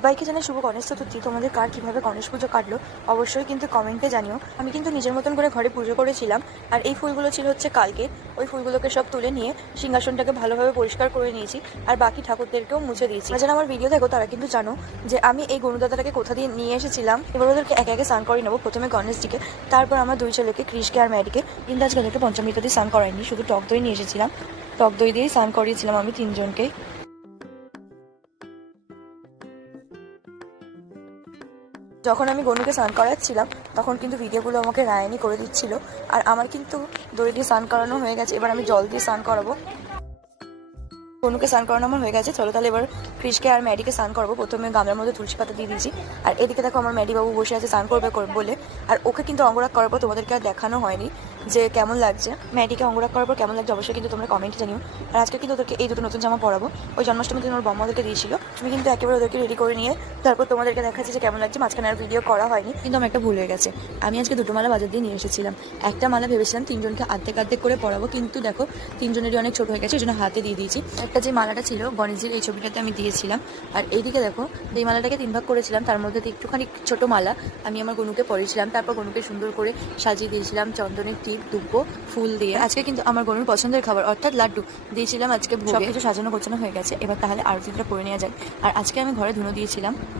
সবাইকে জানাই শুভ গণেশ চতুর্থী। তোমাদের কার কীভাবে গণেশ পুজো কাটলো অবশ্যই কিন্তু কমেন্টে জানিও। আমি কিন্তু নিজের মতন করে ঘরে পুজো করেছিলাম। আর এই ফুলগুলো ছিল হচ্ছে কালকে, ওই ফুলগুলোকে সব তুলে নিয়ে সিংহাসনটাকে ভালোভাবে পরিষ্কার করে নিয়েছি আর বাকি ঠাকুরদেরকেও মুছে দিয়েছি। যারা আমার ভিডিও দেখো তারা কিন্তু জানো যে আমি এই গণদাতাটাকে কোথা দিয়ে নিয়ে এসেছিলাম। এবার ওদেরকে একে একে স্নান করে নেবো, প্রথমে গণেশজিকে, তারপর আমার দুই ছেলেকে ক্রিশকে আর ম্যাডিকে। কিন্তু আজকে ওদেরকে পঞ্চমৃত দিয়ে স্নান করাইনি, শুধু টক দই নিয়ে এসেছিলাম। টক দই দিয়েই স্নান করিয়েছিলাম আমি তিনজনকে। যখন আমি গনুকে স্নান করাচ্ছিলাম তখন কিন্তু ভিডিওগুলো আমাকে রায়নি করে দিচ্ছিল। আর আমার কিন্তু দড়ি দিয়ে স্নান করানো হয়ে গেছে, এবার আমি জল দিয়ে স্নান করাবো। গনুকে স্নান করানো আমার হয়ে গেছে, চলো তাহলে এবার ক্রিশকে আর ম্যাডিকে স্নান করবো। প্রথমে গামলার মধ্যে তুলসী পাতা দিয়ে দিয়েছি। আর এদিকে দেখো আমার ম্যাডি বাবু বসে আছে স্নান করবে বলে। আর ওকে কিন্তু অঙ্গরাগ করার পর তোমাদেরকে আর দেখানো হয়নি যে কেমন লাগছে। ম্যাডিকে অঙ্গরাগ করার পর কেমন লাগছে অবশ্যই কিন্তু তোমরা কমেন্টে জানিও। আর আজকে কিন্তু ওদেরকে এই দুটো নতুন জামা পরাবো। ওই জন্মাষ্টমীর দিন ওর বম্মা ওদেরকে দিয়েছিল। আমি কিন্তু একেবারে ওদেরকে রেডি করে নিয়ে তারপর তোমাদেরকে দেখাচ্ছি যে কেমন লাগছে। মাঝখানে আর ভিডিও করা হয়নি, কিন্তু আমার একটা ভুল হয়ে গেছে। আমি আজকে দুটো মালা বাজার দিয়ে নিয়ে এসেছিলাম। একটা মালা ভেবেছিলাম তিনজনকে আর্ধেক আর্ধেক করে পরাবো, কিন্তু দেখো তিনজনেরই অনেক ছোট হয়ে গেছে, এই জন্য হাতে দিয়ে দিয়েছি। একটা যে মালাটা ছিল গণেশজির, এই ছবিটাতে আমি দিয়েছিলাম। আর এইদিকে দেখো এই মালাটাকে 3 ভাগ করেছিলাম, তার মধ্যে একটুখানি ছোট মালা আমি আমার গনুকে পরেছিলাম। তারপর গনুকে সুন্দর করে সাজিয়ে দিয়েছিলাম চন্দনের টিপ, দুব্বো, ফুল দিয়ে। আজকে কিন্তু আমার গনুর পছন্দের খাবার অর্থাৎ লাড্ডু দিয়েছিলাম আজকে ভোগে। সবকিছু সাজানো গোছানো হয়ে গেছে, এবার তাহলে আরতিটা করে নেওয়া যায়। আর আজকে আমি ঘরে ধুনো দিয়েছিলাম।